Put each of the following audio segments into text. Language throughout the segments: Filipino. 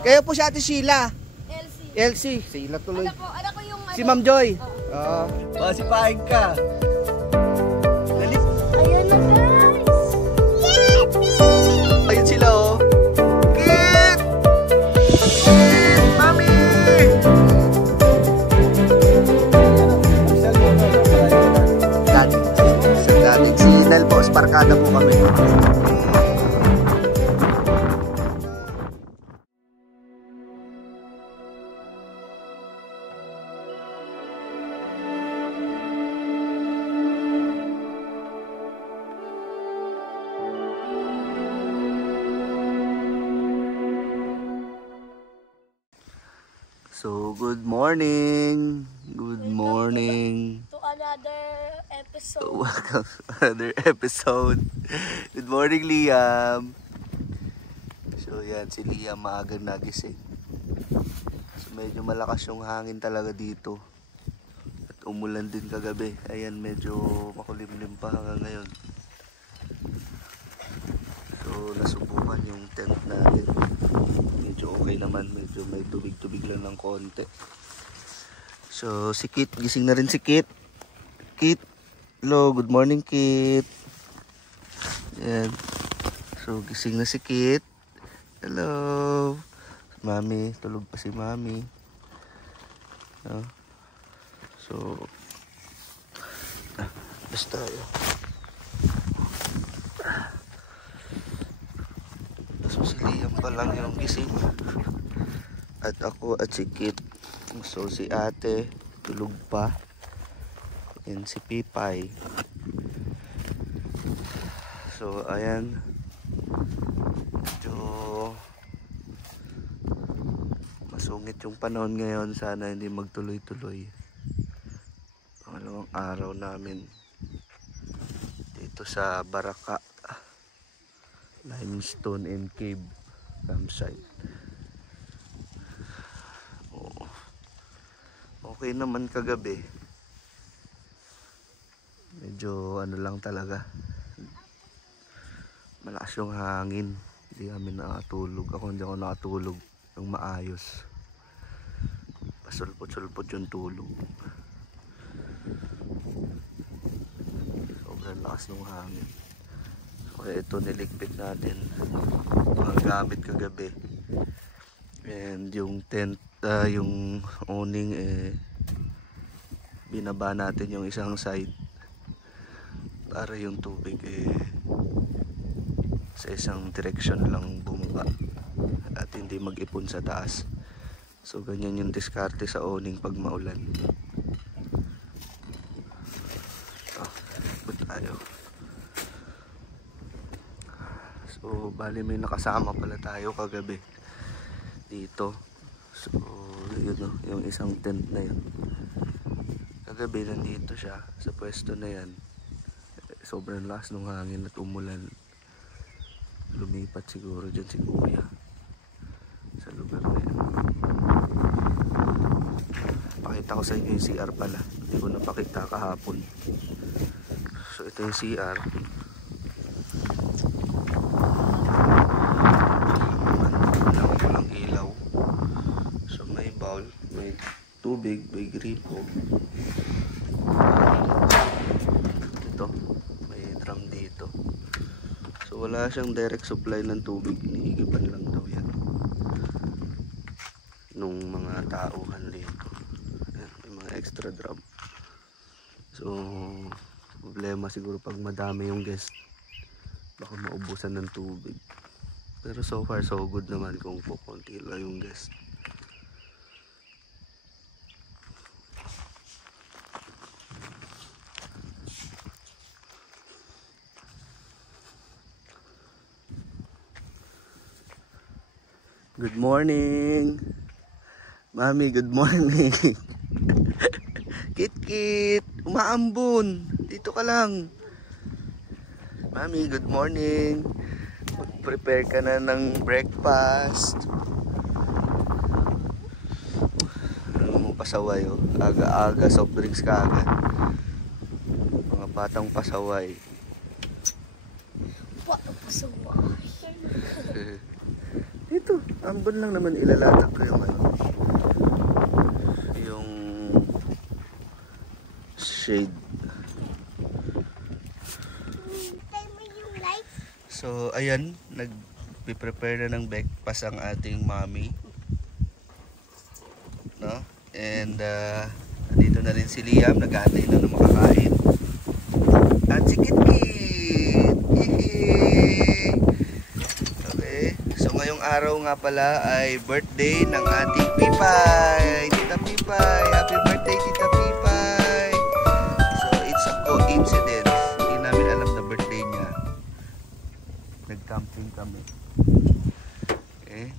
Kayo po si Ate Sheila. Elsie. Elsie. Sheila tuloy. Anak ko yung Si Ma'am Joy. Pasipahin ka. Ayun na guys. Ayun sila oh. Kit! Kit! Mami! Dating si Nel po, Sparkada po kami. So, good morning. Good morning. To another episode. Welcome to another episode. Good morning, Liam. So, yan. Si Liam maagang nagising. So, medyo malakas yung hangin talaga dito. At umulan din kagabi. Ayan, medyo makulimlim pa hanggang ngayon. So, nasubukan yung tent natin. Medyo okay naman, medyo may tubig-tubig lang ng konti. So si Kit, gising na rin si Kit. Kit, hello, good morning Kit. Yan. So gising na si Kit. Hello. Mami, tulog pa si Mami. So basta tayo. So si Liam pa lang yung gising. At ako at si Kit. So si ate tulog pa. And si Pipay. So ayan. Medyo masungit yung panahon ngayon. Sana hindi magtuloy-tuloy. Pangalawang araw namin dito sa Baraka Limestone and Cave campsite. Okay naman kagabi. Medyo ano lang talaga. Malakas yung hangin. Hindi kami nakatulog. Hindi ako nakatulog ng maayos. Pasulpot-sulpot yung tulog. Sobrang lakas ng hangin. Kaya ito niligpit natin. Mga gamit kagabi. And yung tent, yung awning binaba natin yung isang side para yung tubig sa isang direction lang bumaba at hindi mag-ipon sa taas. So ganyan yung diskarte sa awning pag maulan. Ikot tayo. So bali may nakasama pala tayo kagabi dito. So yun o, yung isang tent na yun. Kagabi nandito siya sa pwesto na yan. Sobrang lakas ng hangin at umulan. Lumipat siguro dyan si Kuya sa lugar na yan. Pakita ko sa inyo yung CR pala. Hindi ko napakita kahapon. So ito yung CR. Walang ilaw. So may bowl, may tubig, may gripo. Ito, may drum dito. So wala siyang direct supply ng tubig, iniigiban lang daw yan nung mga tauhan dito. Ayan, may mga extra drum. So problema siguro pag madami yung guest, baka maubusan ng tubig. Pero so far so good naman kung kukunti lang yung guest. Good morning. Mami, good morning. Kit Kit, umaambon. Dito ka lang. Mami, good morning. Mag-prepare ka na ng breakfast. Ano mo pasaway oh. Aga-aga soft drinks ka agad. Mga batang pasaway. Batang pasaway. Dito. Ambon lang naman ilalatag ko yung ano, yung shade. So ayan, nag-prepare na ng breakfast ang ating mommy, no? And dito na rin si Liam, nag-aantay na ng makakain. At si Kit-Kit! Okay, so ngayong araw nga pala ay birthday ng ating Pipay, Tita Pipay. Happy birthday, Tita Pipay! So it's a coincidence, hindi namin alam na birthday niya. Nag-camping kami. Okay.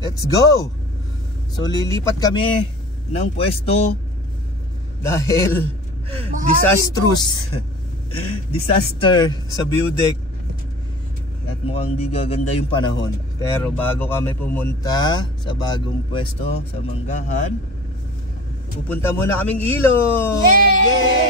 Let's go! So lilipat kami ng pwesto dahil disaster sa view deck at mukhang di gaganda yung panahon. Pero bago kami pumunta sa bagong pwesto sa Manggahan, pupunta muna kaming ilog! Yay! Yay!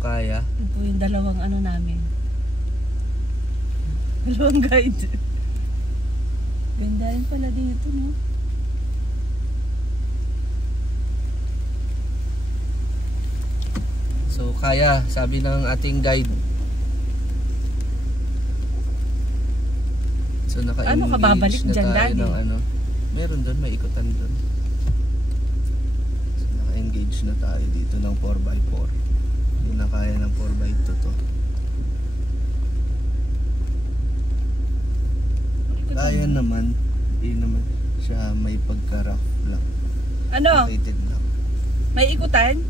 kaya. Ito yung dalawang ano namin. Dalawang guide. Ganda rin pala dito, no? So kaya, sabi ng ating guide. So naka-engage Ano ka babalik na dyan, tayo Daddy? ng ano. Meron doon, may ikutan doon. So naka-engage na tayo dito ng 4x4. Hindi na kaya ng 4x2 to. Kaya naman, hindi naman siya may pagka-rough lang. Ano? Rated lang. May ikutan?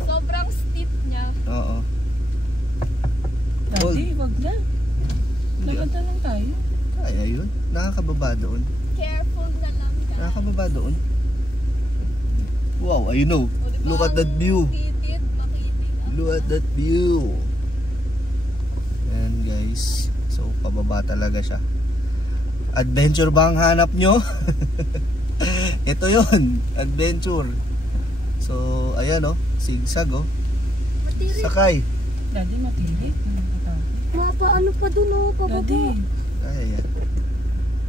Sobrang steep niya. Oo. Daddy, wag na. Hindi. Lakad na lang tayo. Kaya yun. Nakakababa doon. Careful na lang ka. Nakakababa doon. Wow, I know. Look at that view. Makitid. Look at that view. Ayan guys. So pababa talaga siya. Adventure ba ang hanap nyo? Ito yon, adventure. So ayan oh, sigsag oh. Matirik. Sakay. Daddy, matirik. Ano ka tao? Paano pa dun oh, pababa. Daddy, Kaya yan.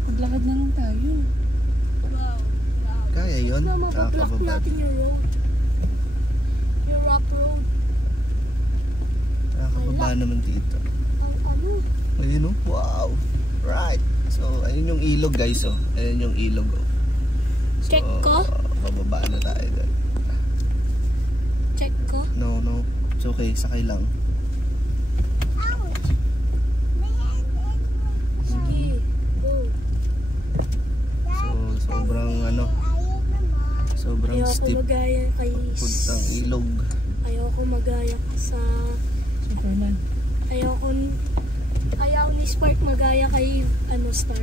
maglakad na lang tayo. Wow. Wow. Kaya yun. Na mapablock Nakakababa. natin yung road. Yung rough road. Nakakababa naman dito. Ang ano. Ayun oh, wow. Right. So ayun yung ilog guys oh. Ayun yung ilog oh. So, Check ko? bababa na tayo doon. Check ko. No. It's okay, sakay lang. Sige. Go. So sobrang ano, sobrang Ayoko steep magaya kay... puntang ilog. Ayoko magaya ka sa... Superman. Ayoko ni Spark magaya kay ano Star.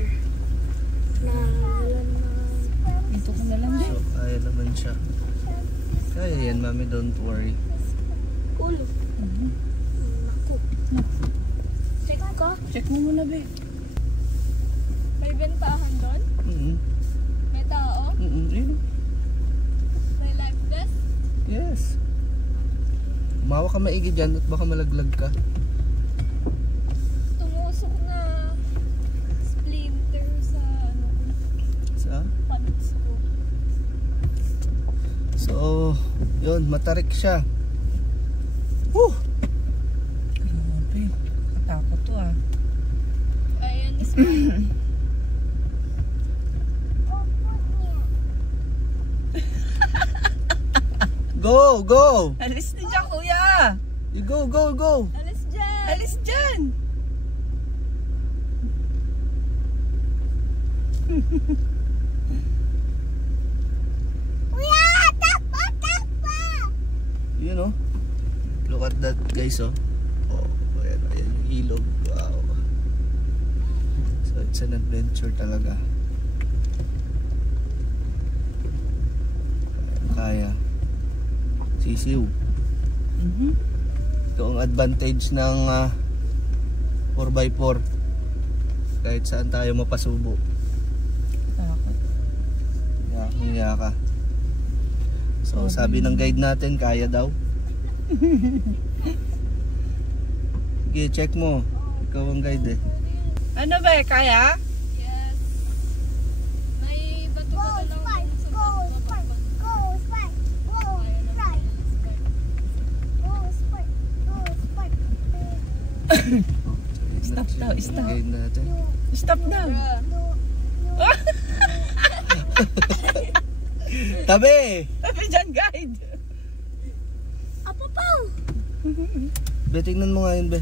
Na wala na... Dito ko na lang din. So kaya naman siya. Kaya yan mami, don't worry. Ulo. Naku. Check ko. Check mo muna, be. May bentahan doon? May tao? Ayun. May life vest? Yes. Umawa ka maigi dyan at baka malaglag ka. Tumusok na splinter sa ano Sa? pants ko. So, yun, matarik siya. Woo! Grabe. Katakot to ah. Ayan is Spark. Go! Alis na dyan, kuya! You go! Alis dyan! Alis dyan! You know? Look at that guys oh. Oh, ayan yung ilog. Wow. So it's an adventure talaga. Kaya. Sisiw. Ito ang advantage ng 4x4. Kahit saan tayo mapasubo. Takot. Hiya ka. So sabi ng guide natin, kaya daw. Sige, check mo. Ikaw ang guide eh. Ano ba, kaya? Yes. May bato-bato lang sa baba. Stop daw, Yung stop. guide natin. Stop daw. Tabi! Sabi dyan, guide. Apapaw! Be, tingnan mo nga yun, be.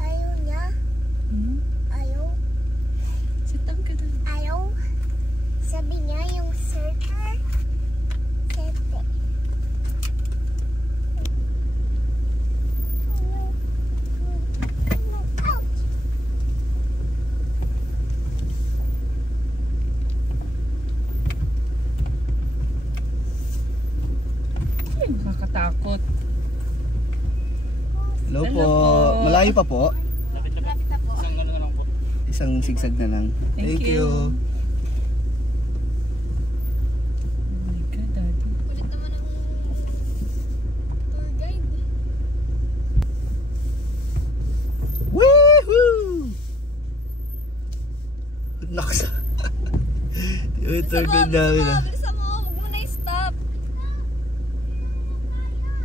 Ayaw niya? Ayaw? Sitang ka doon. Ayaw? Sabi niya yung circle. Sete. Ouch! Ay, nakakatakot. Hello Hello po. po. Malayo pa po? Lapit na po. Isang sigsag na lang. Thank you. Oh my God, Daddy. Ulit naman Third ride namin ah. Bilisan mo. Huwag mo na i-stop.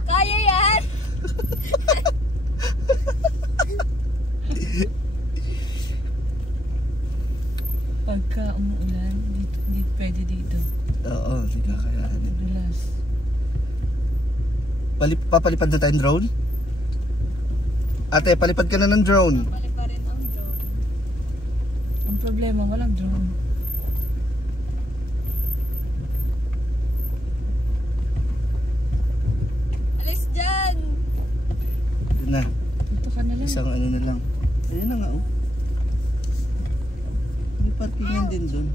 Kaya yan. Pagka umuulan, dito pwede dito. Oo, hindi kakayanin. Relax. Papalipad na tayong drone? Ate, palipad ka na ng drone. Pali pa rin ang drone. Ang problema, walang drone. Alis dyan. Yun na. Dito ka na lang. Isang ano na lang. Ayun na nga oh. May parkingan din dun.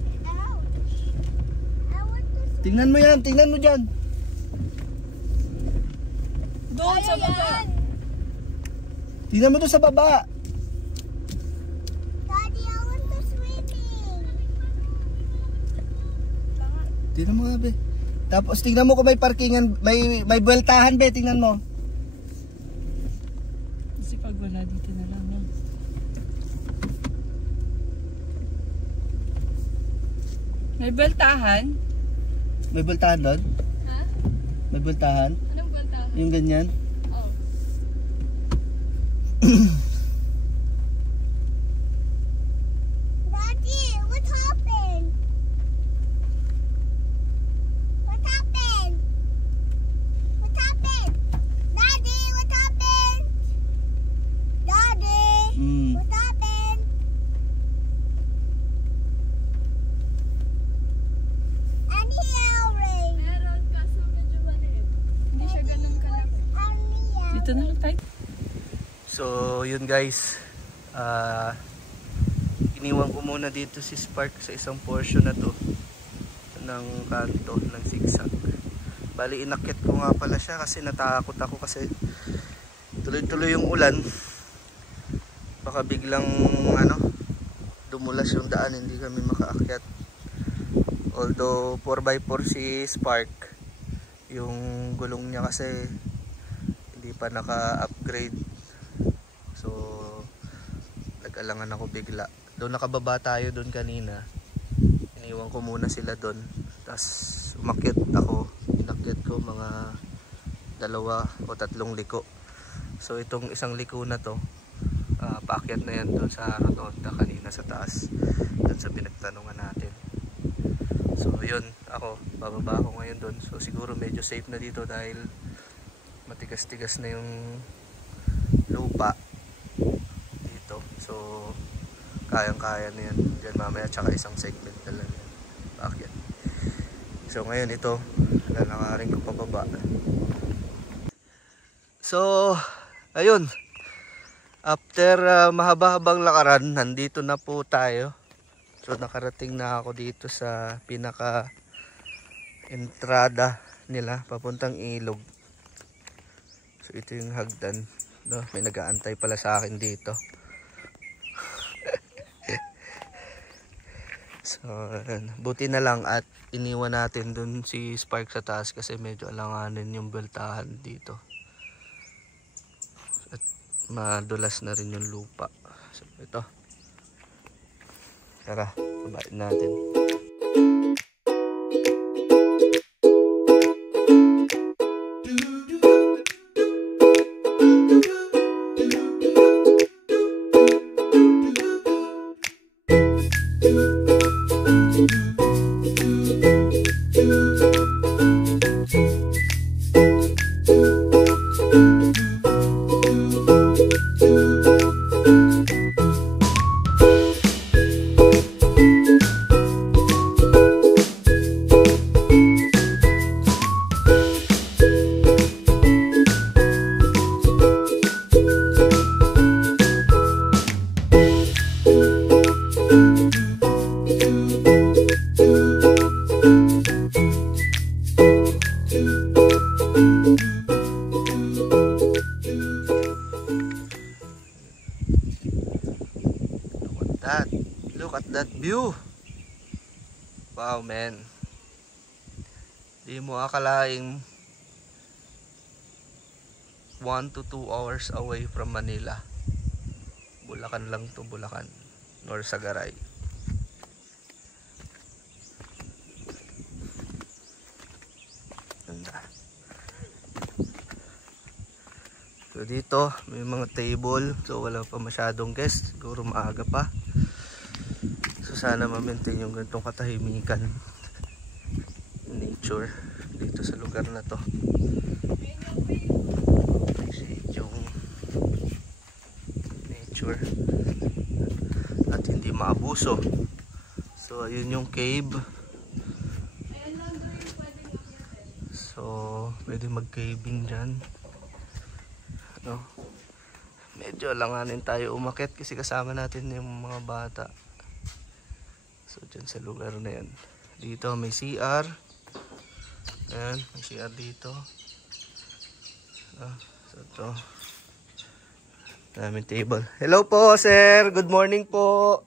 Tingnan mo yan, tingnan mo dyan. Doon sa baba. Tingnan mo doon sa baba. Daddy, I want to swimming. Tingnan mo nga be. Tapos tingnan mo kung may parkingan, may buweltahan be, tingnan mo. Kasi pag wala dito na lang. No? May beltahan? May buweltahan doon? Ha? May buweltahan? Anong balta? Yung ganyan? Oh. Daddy, what happened? What happened? What happened? Daddy, what happened? Daddy, what happened? Ano yan? Meron, kaso medyo maliit. Hindi siya ganun kalaki. Dito na lang tayo. So yun guys, iniwan ko muna dito si Spark sa isang portion na to ng kanto ng zigzag. Bali inakyat ko nga pala siya kasi natakot ako kasi tuloy-tuloy yung ulan, baka biglang dumulas yung daan, hindi kami makaakyat. Although 4x4 si Spark, yung gulong niya kasi hindi pa naka-upgrade, so nag-alangan ako bigla. Doon nakababa tayo doon kanina, iniwan ko muna sila doon, tapos umakyat ako, inakyat ko mga 2 o 3 liko. So itong isang liko na to, paakyat na yan doon sa rotonda kanina sa taas, doon sa pinagtanungan natin. So yun, ako bababa ako ngayon doon. So siguro medyo safe na dito dahil matigas-tigas na yung lupa dito. So kayang-kaya na yan dyan mamaya, tsaka isang segment na lang yan paakyat. So ngayon ito, lalakarin ko pababa. So ayun, after mahaba-habang lakaran, nandito na po tayo. So nakarating na ako dito sa pinaka entrada nila papuntang ilog. So ito yung hagdan, no? May nag-aantay pala sa akin dito. So buti na lang at iniwan natin dun si Spark sa taas kasi medyo alanganin yung beltahan dito. At madulas na rin yung lupa. So ito, tara, babain natin. Look at that view. Wow man, di mo akalaing 1 to 2 hours away from Manila. Bulacan lang to, Bulacan, Norsagaray. So dito may mga table. So wala pa masyadong guest. Siguro maaga pa. So sana ma-maintain yung ganitong katahimikan. Nature dito sa lugar na to. Appreciate yung nature. At hindi maabuso. So ayun yung cave. So pwede mag-caving dyan. No? Medyo alanganin tayo umakyat kasi kasama natin yung mga bata. So dyan sa lugar na yan. Dito may CR. Ayan, may CR dito. So ito. Daming table. Hello po sir, good morning po.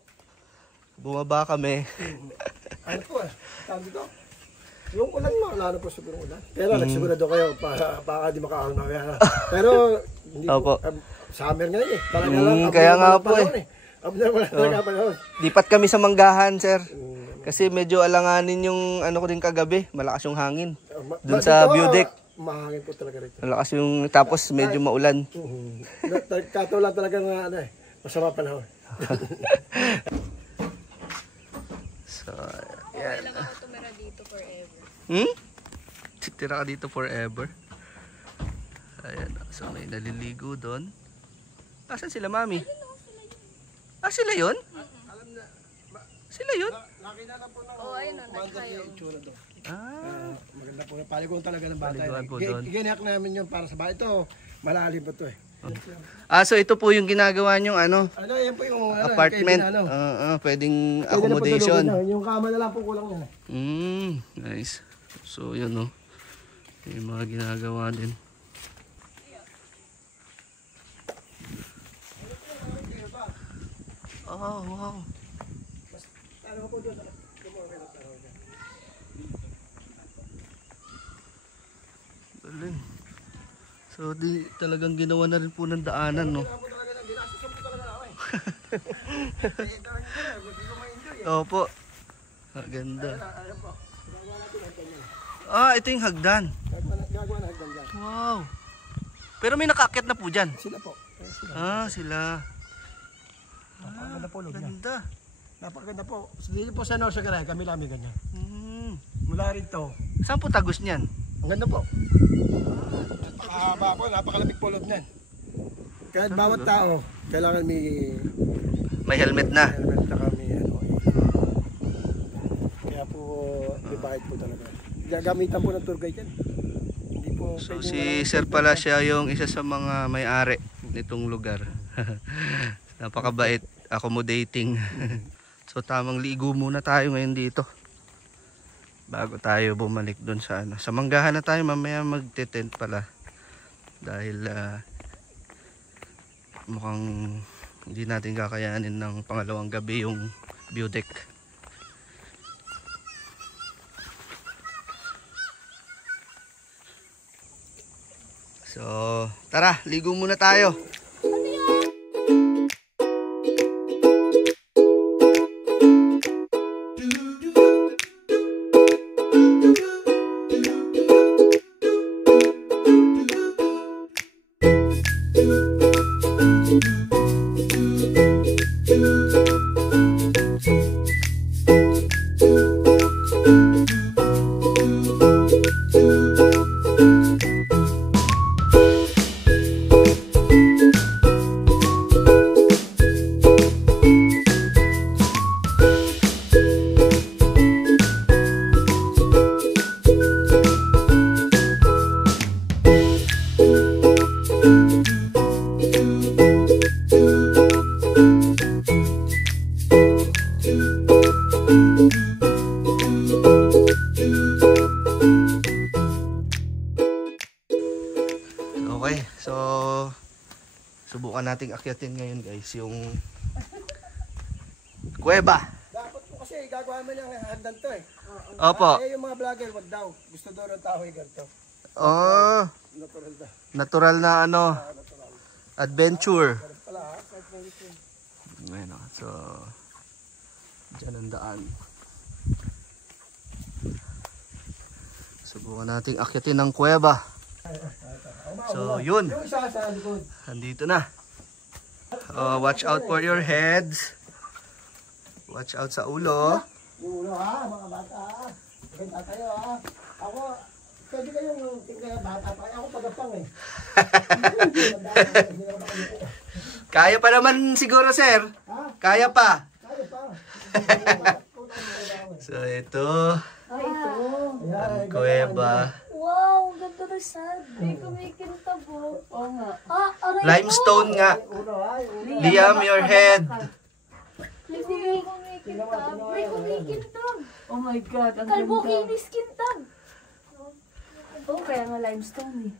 Bumaba kami. Ano po tawag dito? Yung ulan mo, lalo po siguro ulan. Pero nagsigurado kayo, baka di makaahon mamaya. Pero hindi po, summer ngayon eh. Talaga lang, kaya nga po eh. Talaga panahon. Lipat kami sa Manggahan sir. Kasi medyo alanganin yung ano ko din kagabi. Malakas yung hangin. Dun sa view deck. Mahangin po talaga rito. Malakas yung, tapos medyo maulan. Katulad talaga ng ano eh, masama panahon. So, yan. Kailangan ko tumira dito forever. Tira ka dito forever. Ayan. So may naliligo doon. Asan sila mami? Ah, sila yun? Sila yun? Nakilala po ng Ayun o, nagkayo. itsura doon. Maganda po. Paliguan talaga ng bata. Paliguan po doon. Ginayak namin yun para sa bata. Ito, malalim po ito eh. So ito po yung ginagawa nyong ano? Ano, yan po yung Apartment. Pwedeng accommodation. Yung kama na lang po kulang yan. Nice. So yun o. Yung mga ginagawa din. Oh, wow. Galing. So di talagang ginawa na rin po ng daanan, no? Opo. Maganda. Ito yung hagdan. Gagawa na hagdan dyan. Wow. Pero may nakaakyat na po dyan. Sila po. Sila. Napakaganda po loob niya. Ganda. Napakaganda po. Dito po sa North Sagaray, kami lang may ganyan. Mula rito. Saan po tagos niyan? Ang ganda po. Napakahaba po, napakalamig po loob niyan. Kahit bawat tao, kailangan May helmet na. helmet na kami. Kaya po, may bayad po talaga. Gagamitan po ng tour guide yan. Hindi po So pwedeng si walang Sir tour pala guide. siya yung isa sa mga may-ari nitong lugar. Napakabait, accommodating. So tamang ligo muna tayo ngayon dito. Bago tayo bumalik doon sa ano. Sa Manggahan na tayo, mamaya magte-tent pala. Dahil mukhang hindi natin kakayanin ng pangalawang gabi yung view deck. So, tara, ligo muna tayo. Okay, so subukan nating akyatin ngayon guys yung kuweba. Dapat po kasi gagawa mo ng hagdan to eh. Opo. Yung mga vlogger, wag daw. Gusto daw ng tao yung ganito. Oh, Natural daw. natural na ano, adventure. Pala ha, kahit may ito. Bueno, so dyan ang daan. Subukan nating akyatin ng kuweba. So, yun. Yung isa sa likod. Andito na. Watch out for your heads. Watch out sa ulo. Yung ulo ha, mga bata ha. Maganda kayo ha. Ako, pwede kayong tingnan bata pa. Ako pagapang eh. Kaya pa naman siguro, sir. Ha? Kaya pa. Kaya pa. So, ito. Ang Ayan, kuweba. Wow, ganda na sad. May kumikintab oh. Oo nga. Aray Limestone nga. ulo ha. Yung ulo. Liam, your head. May kumikintab. May kumikintab. Oh my God, ang Kalbo ganda. kinis kintab. Oo, kaya nga limestone eh.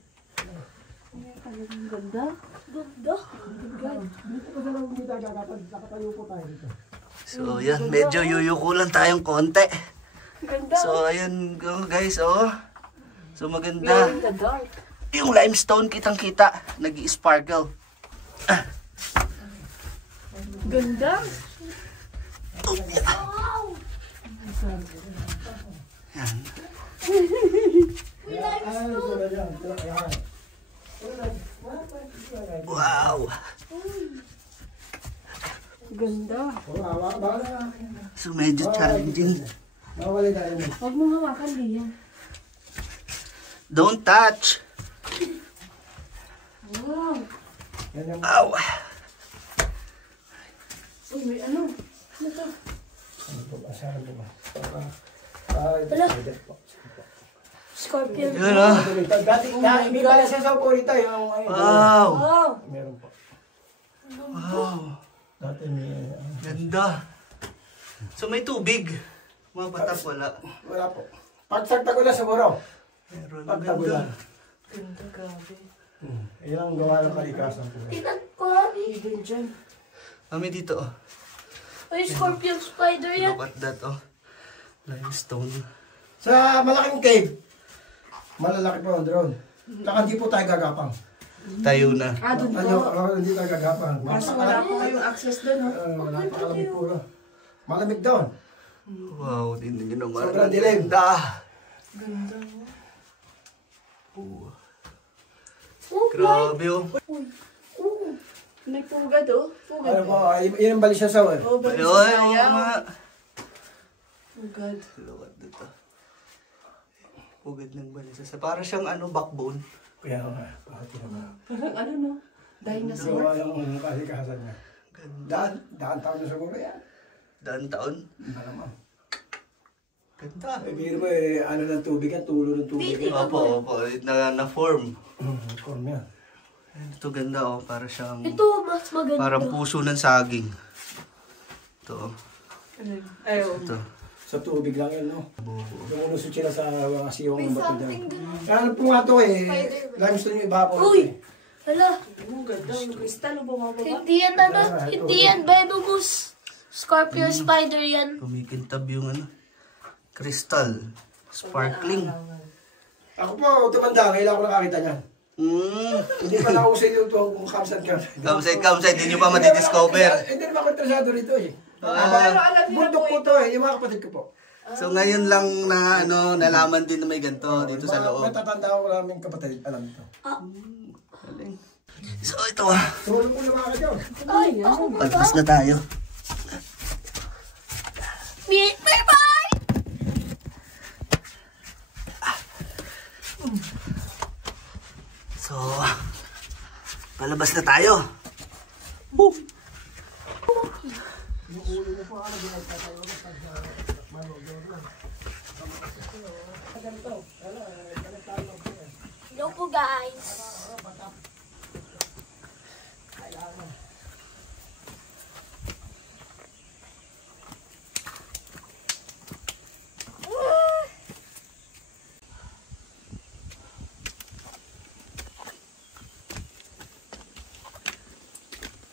Ay, talagang ganda. Ganda. Dito ko sa lang dito nakatayo po tayo dito. So, yan. Medyo yuyuko lang tayong konti. Ganda. So, ayun guys, oh. So, Glow maganda. in the dark. Yung limestone, kitang-kita. Nag-i-sparkle. Ganda. Wow. Yan. Wow. Ganda. So, medyo challenging. Huwag mo hawakan, Liam. Don't touch. Wow. Ow. Uy, may ano? Scorpion. Yun, oh. Dati, hindi pala siya sa purita yung Wow. Wow. meron po. Wow. Dati may Ganda. So, may tubig. Mga batak wala. wala po. Pag tagtagulan siguro. Meron. Pag Ganda. tagulan. Ganda, grabe. Yan ang gawa ng kalikasan po. Tinagpari. Hidden gem. Kami dito, oh. Ay, scorpion spider yan. Look at that, oh. Limestone. Sa malaking cave, malalaki po ang drone. Saka hindi po tayo gagapang. Tayo na. Doon Ano, po. hindi tayo gagapang. Kaso wala po kayong access doon, no? Wala pa kalamig po. Malamig doon. Wow, hindi nyo naman. Sobrang dilim. Ganda. Ganda. Oh, Oh, grabe, oh. May pugad, oh. Pugad. Ano po, yun ang balisyasaw eh. Oh, Ay, balik oo sa sayaw. nga. Pugad. Look at dito. Pugad ng balisa. Para siyang ano, backbone. Kaya nga, pati naman. Parang ano, no? Dinosaur. Gawa yung kalikasan niya. Ganda. Daan taon na siguro yan. Daan taon. Malamang. Ganda. Biro mo eh, ano ng tubig yan, tulo ng tubig yan. Opo, opo. Na-form. Form yan. Ito ganda, oh. Para siyang... ito, mas maganda. Parang puso ng saging. Ito, oh. Ay, oh. Ito. Sa tubig lang yan, no? Lumulusot sila sa mga siwang ng bato dyan. ganun. Ano po nga to eh, limestone yung ibabaw. Uy! Hala, Ang ganda. Ang kristal, oh, bumababa. hindi yan ano, hindi yan venomous. Scorpion spider yan. Kumikintab yung ano. Crystal. Sparkling. Ako po, tumanda, kailangan ko nakakita niyan. Hindi pa nakusay yung ito kung kamsan ka. Kamsay, hindi nyo pa madidiscover. Hindi naman ako interesado rito eh. Pero alam nila Bundok po to eh, yung mga kapatid ko po. So ngayon lang na ano nalaman din na may ganito dito sa loob. Matatanda ko namin kapatid, alam ito. Galing. So ito ah. Tulong mo naman ka dyan. Ay, ako ba? Palpas na tayo. Bye-bye! So palabas na tayo. Boom. Hello po guys.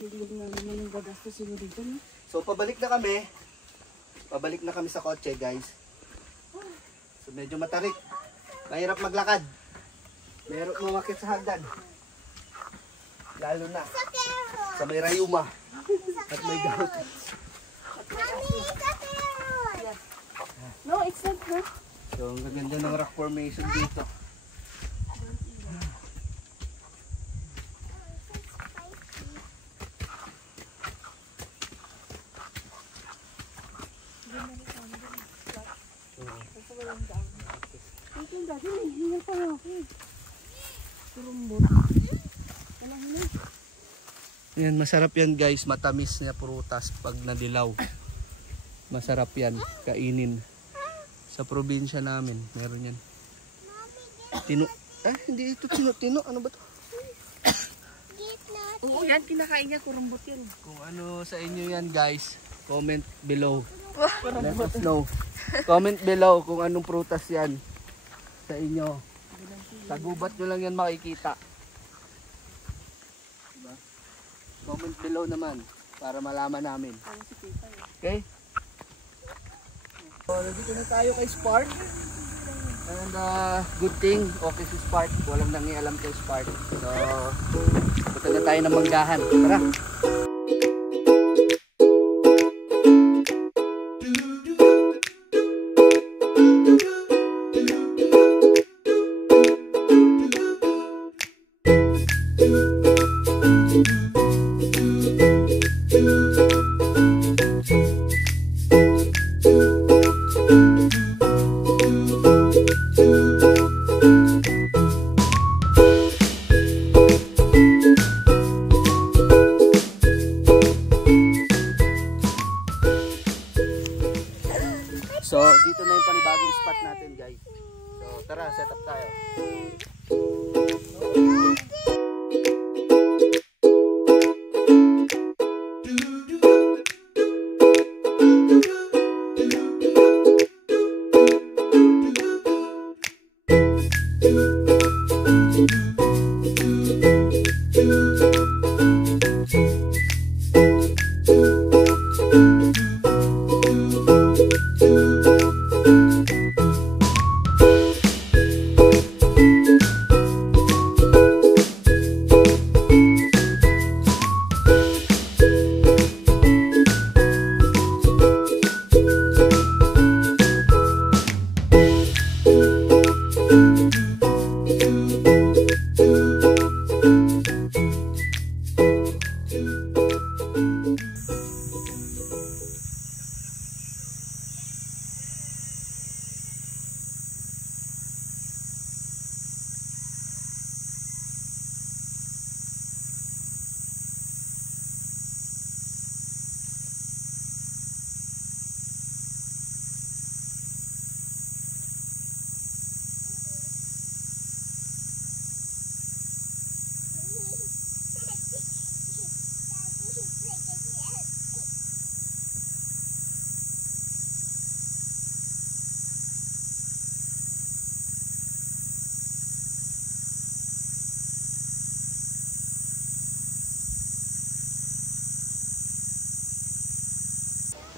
Hindi nga naman yung gagastos yun dito, no? So pabalik na kami. Pabalik na kami sa kotse, guys. So medyo matarik. Mahirap maglakad. Mahirap umakit sa hagdan. Lalo na sa may rayuma at may gout. No, it's not, no? So ang gaganda ng rock formation dito. dati nahihingal pa nga ako eh. Kurumbot. Yan, masarap yan guys, matamis na prutas pag nadilaw. Masarap yan, kainin. Sa probinsya namin, meron yan. Hindi ito tino. Ano ba to? Oo, yan, kinakain niya, kurumbot yan. Kung ano sa inyo yan guys, comment below. Let us know. Comment below kung anong prutas yan sa inyo. Sa gubat nyo lang yan makikita. Diba? Comment below naman para malaman namin. Okay? So, nandito na tayo kay Spark. And good thing, okay si Spark. Walang nangialam kay Spark. So, punta na tayo ng manggahan. Tara! So, dito na yung panibagong spot natin guys. So, tara, set up tayo.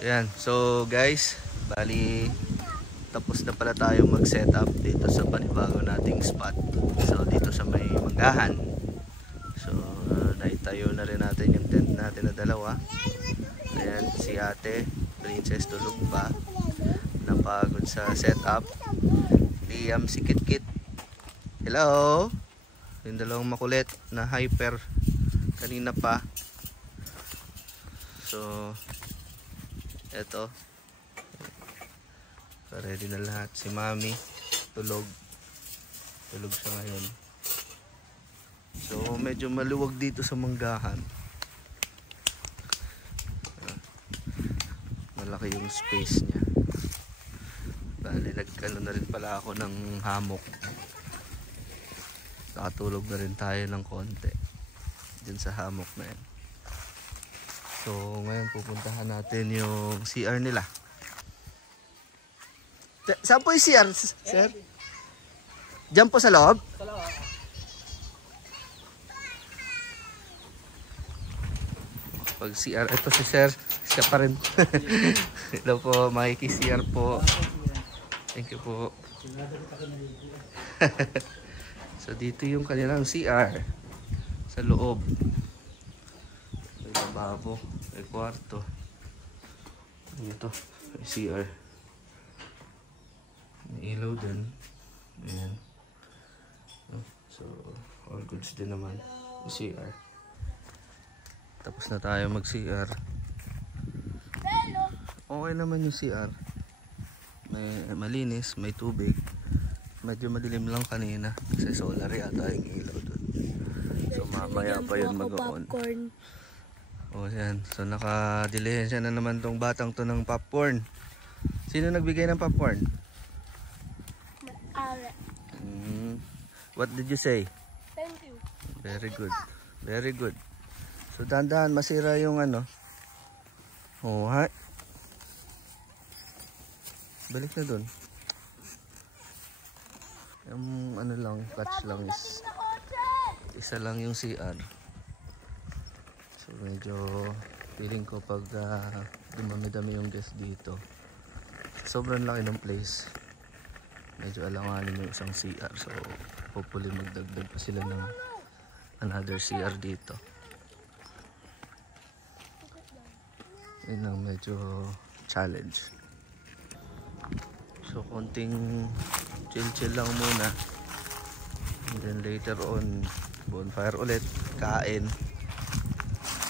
Ayan, so guys, bali tapos na pala tayo mag-set up dito sa panibago nating spot. So dito sa may manggahan. So naitayo na rin natin yung tent natin na dalawa. Ayan, si ate, Princess tulog pa. Napagod sa setup. Liam si Kit-Kit. Hello! Yung dalawang makulit na hyper kanina pa. So eto, so ready na lahat. Si Mami tulog siya ngayon. So medyo maluwag dito sa manggahan. Malaki yung space niya. Bali nagkano na rin pala ako ng hammock. Nakatulog na rin tayo ng konti dyan sa hammock na yan. So ngayon pupuntahan natin yung CR nila. Saan po yung CR, sir? Diyan po sa loob? Sa loob. Pag CR, ito si sir, siya pa rin. Hello po, makiki-CR po. Thank you po. So dito yung kanilang CR sa loob. May lababo, may kwarto. Ito, may CR. May ilaw din. Ayan. So, all goods din naman. May CR. Tapos na tayo mag-CR. Okay naman yung CR. May malinis, may tubig. medyo madilim lang kanina kasi solar yata yung ilaw doon. So mamaya pa yun mag-on. O yan, so nakadilihensya na naman tong batang to ng popcorn. Sino nagbigay ng popcorn? What did you say? Thank you. Very good. Very good. So dahan-dahan masira yung ano. Oh, ha? Balik na dun. Yung ano lang, catch lang is isa lang yung CR. So medyo feeling ko pag dumami-dami yung guest dito, sobrang laki ng place, medyo alanganin yung isang CR. So hopefully magdagdag pa sila ng another CR dito. Yun ang medyo challenge. So konting chill lang muna, and then later on bonfire ulit, kain,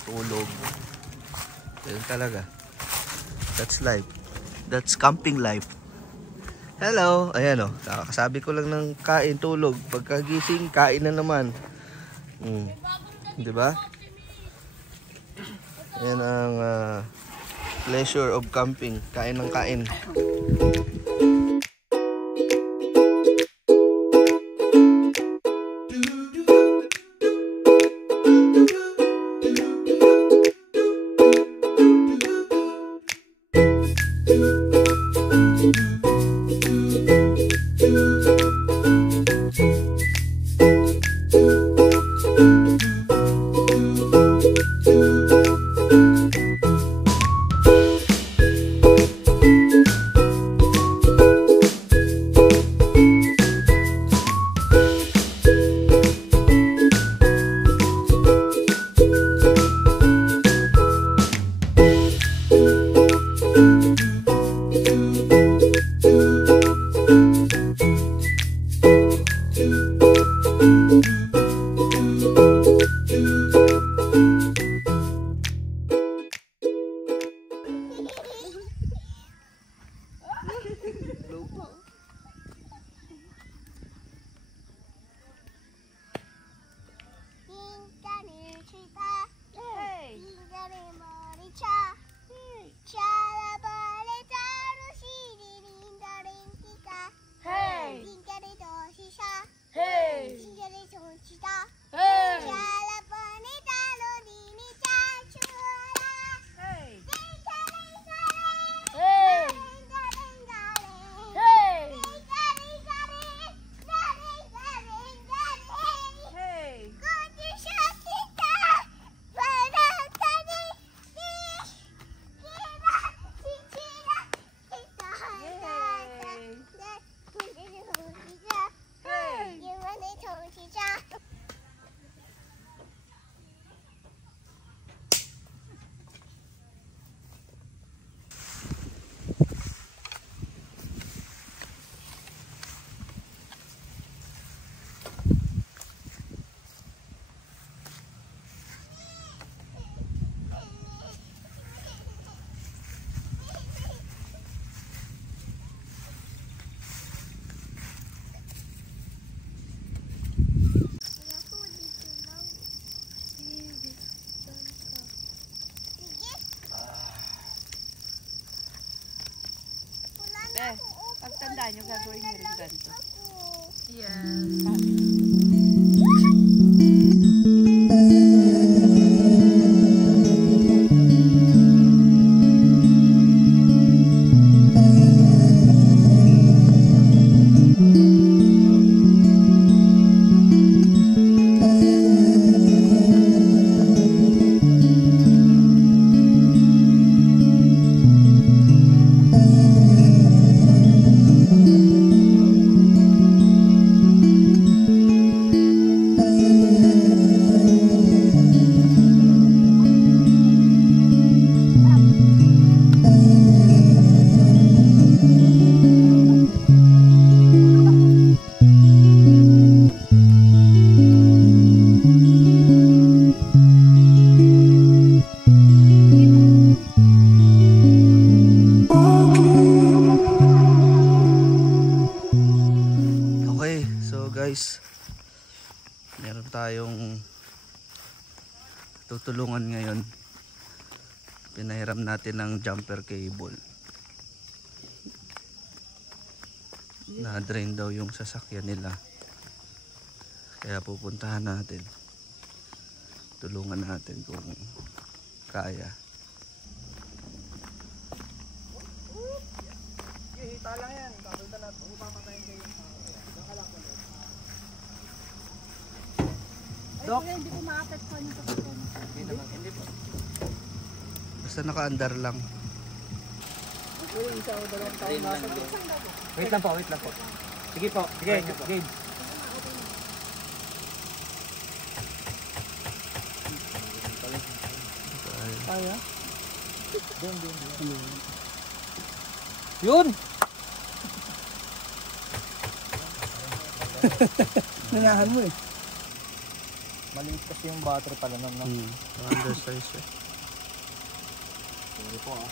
tulog. Yun talaga, that's life, that's camping life. Hello, ayan o, nakakasabi ko lang ng kain, tulog, pagkagising kain na naman. Diba? Yan ang pleasure of camping, kain ng kain. Pagtandaan nyo, gagawin nyo rin ganito. tulungan ngayon. Pinahiram natin ng jumper cable. Na-drain daw yung sasakyan nila. Kaya pupuntahan natin. Tulungan natin kung kaya. Hita lang yan. Kapunta na. Upapatayin kayo. Dok? Hindi ko ma-apektuhan yung sasakyan. Hindi po. Basta naka-andar lang. Yung isa o dalawang taon nasa doon. Wait lang po. Sige po. Sige, game. Kaya? Yun! Nanyahan mo eh. Maliit kasi yung battery pala nun, no? Undersize eh. Sorry po, ah.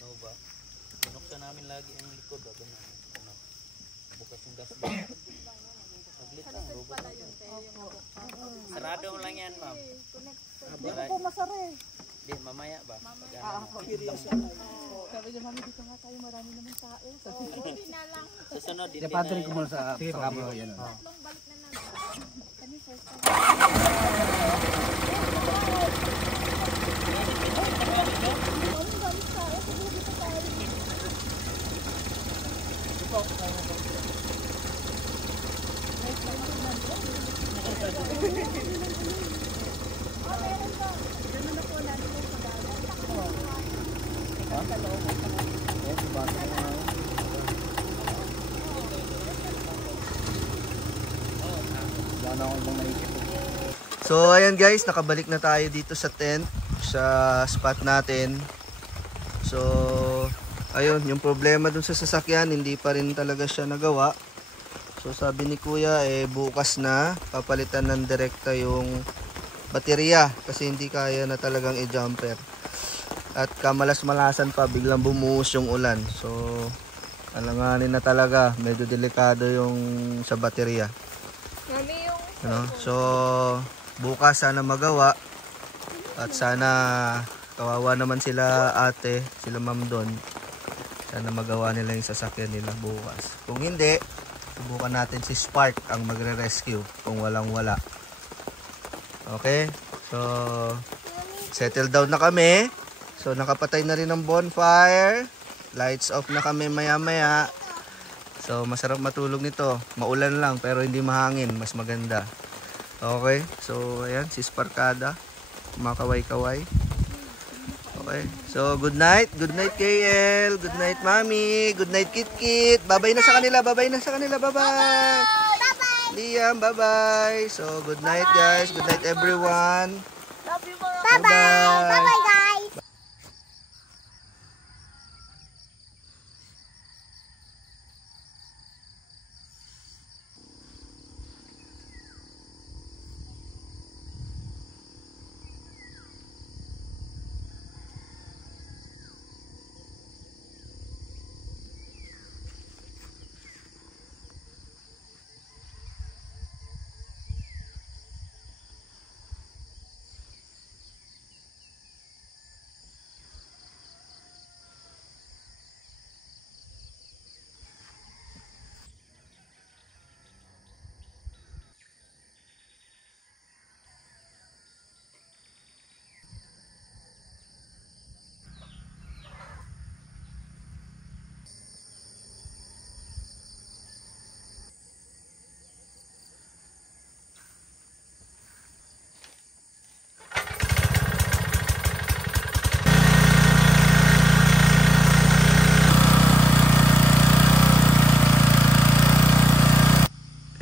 Nova. Binuksan namin lagi ang likod, ano? Bukas yung gas ba? Saglit lang, robot lang. Sarado mo lang yan, ma'am. Hindi ko po masara eh. Di, mamaya ba? Sabi niya, mami, dito nga tayo, marami naman tao. Hindi na lang. Susunod, hindi Patrick ko na. muna sa camera. Yan. Tatlong balik na namin. Kami first time. So ayan guys, nakabalik na tayo dito sa tent, sa spot natin. So ayun, yung problema dun sa sasakyan, hindi pa rin talaga siya nagawa. So sabi ni kuya, bukas na papalitan ng direkta yung baterya kasi hindi kaya na talagang i-jumper. At kamalas-malasan pa, biglang bumuhos yung ulan. So alanganin na talaga, medyo delikado yung sa baterya. Mami, yung So bukas sana magawa at sana kawawa naman sila ate, sila ma'am doon. Sana magawa nila yung sasakyan nila bukas. Kung hindi, subukan natin si Spark ang magre-rescue kung walang-wala. Okay? So settle down na kami. So nakapatay na rin ang bonfire. Lights off na kami maya-maya. So masarap matulog nito. Maulan lang pero hindi mahangin, mas maganda. Okay, so ayan, si Sparkada, kumakaway-kaway. Okay, so good night KL, good night Mami, good night Kit. Babay na sa kanila, bye-bye. Liam, bye-bye. So good night guys, good night everyone. love you mga Bye-bye. Bye-bye guys.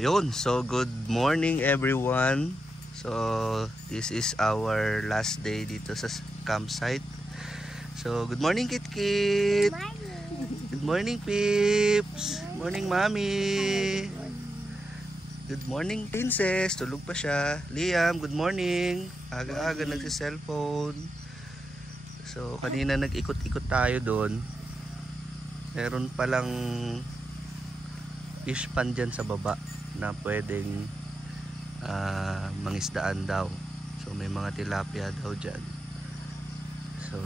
Ayun, so good morning everyone. So this is our last day dito sa campsite. So good morning Kit. Good morning Pips. Morning Mami. Good morning Princess. Tulog pa siya. Liam, good morning. Aga-aga nagsi-cellphone. So kanina nag-ikot-ikot tayo doon. Meron palang fish pond dyan sa baba na pwedeng mangisdaan daw. So may mga tilapia daw dyan. So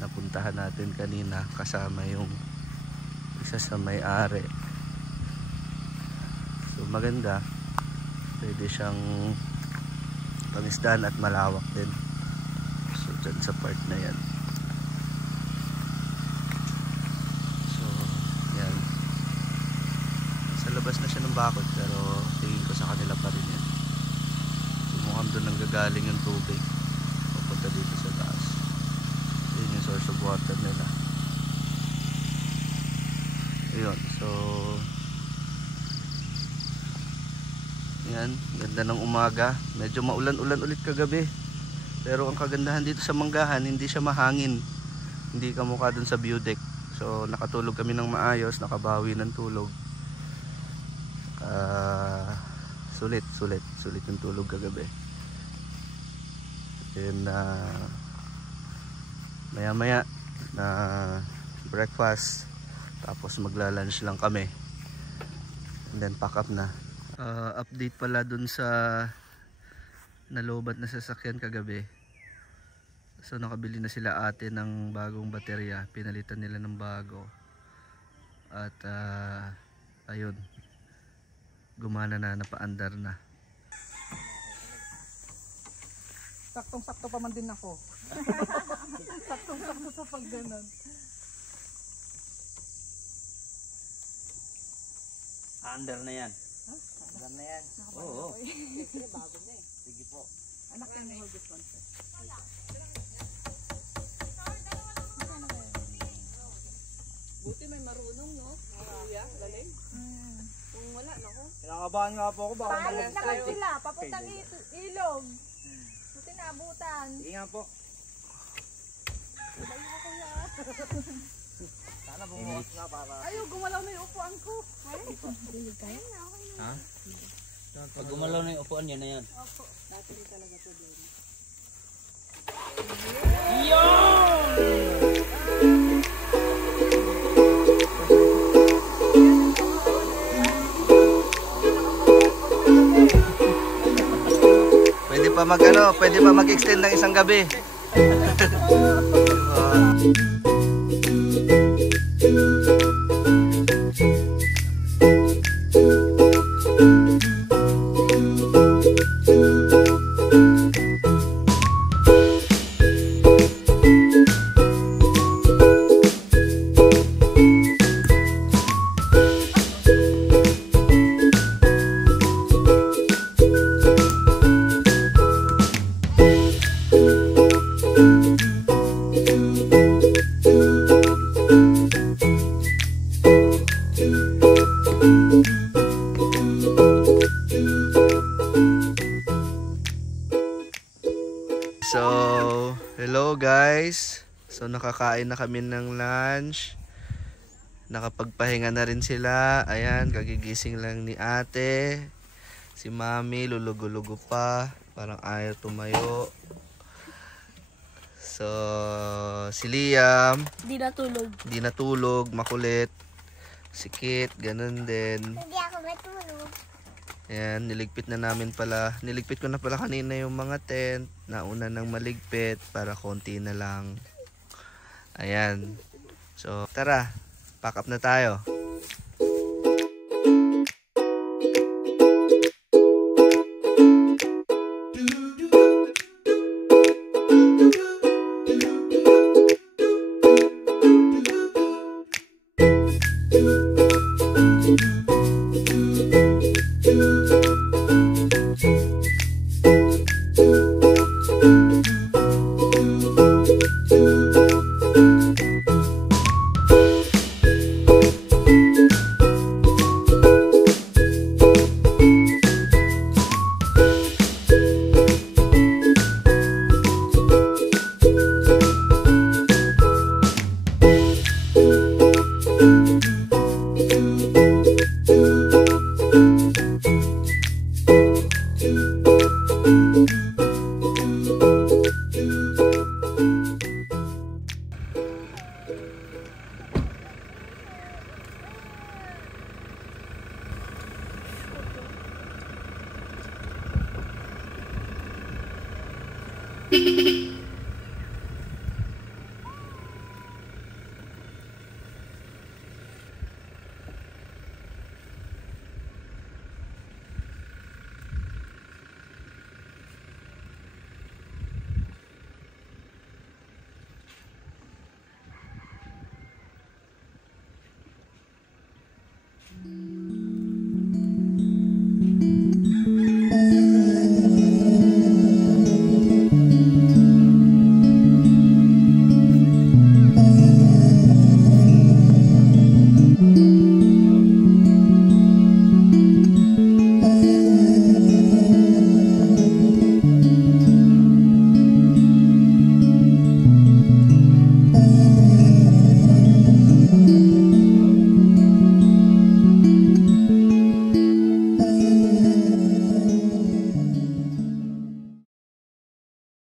napuntahan natin kanina kasama yung isa sa may-ari. So maganda, pwede siyang pangisdaan at malawak din. So dyan sa part na yan. So yan, sa labas na siya ng bakod, pero tingin ko sa kanila pa rin yan. So mukhang doon nanggagaling yung tubig papunta dito sa taas. Yun yung source of water nila. Ayun, so yan, ganda ng umaga. Medyo maulan-ulan ulit kagabi, pero ang kagandahan dito sa Manggahan, hindi siya mahangin, hindi kamukha dun sa view deck. So nakatulog kami ng maayos, nakabawi ng tulog. Sulit yung tulog kagabi. And maya maya na breakfast, tapos magla-lunch lang kami, and then pack up na. Update pala dun sa nalobat na sasakyan kagabi. So nakabili na sila ate ng bagong baterya, pinalitan nila ng bago. At ayun, gumana na, napaandar na. Saktong-sakto pa man din ako. Saktong-sakto sa pagganon. Under na yan. Under na yan. Oo. Sige po. Anak ka na hold this one. Buti may marunong, no? Kuya, galing. Kung wala, nako. Kinakabahan nga po ako. Baka Alis naman sila, papuntang ilog. Buti naabutan. Sige nga po. Bayo ako ya. Sana bumukas nga para. Ayaw, gumalaw na yung upuan ko. Ha? Pag gumalaw na yung upuan, yan na yan. Opo. Dati rin talaga problema. Pwede pa mag-extend ng isang gabi. So, hello guys. So, nakakain na kami ng lunch. Nakapagpahinga na rin sila. Ayan, kagigising lang ni ate. Si mami, lulugo-lugo pa. Parang ayaw tumayo. So, si Liam, Di natulog. di natulog, makulit. Si Kit, ganun din. Hindi ako matulog. Ayan, niligpit ko na pala kanina yung mga tent. Nauna nang maligpit para konti na lang. Ayan. So, tara, pack up na tayo. na.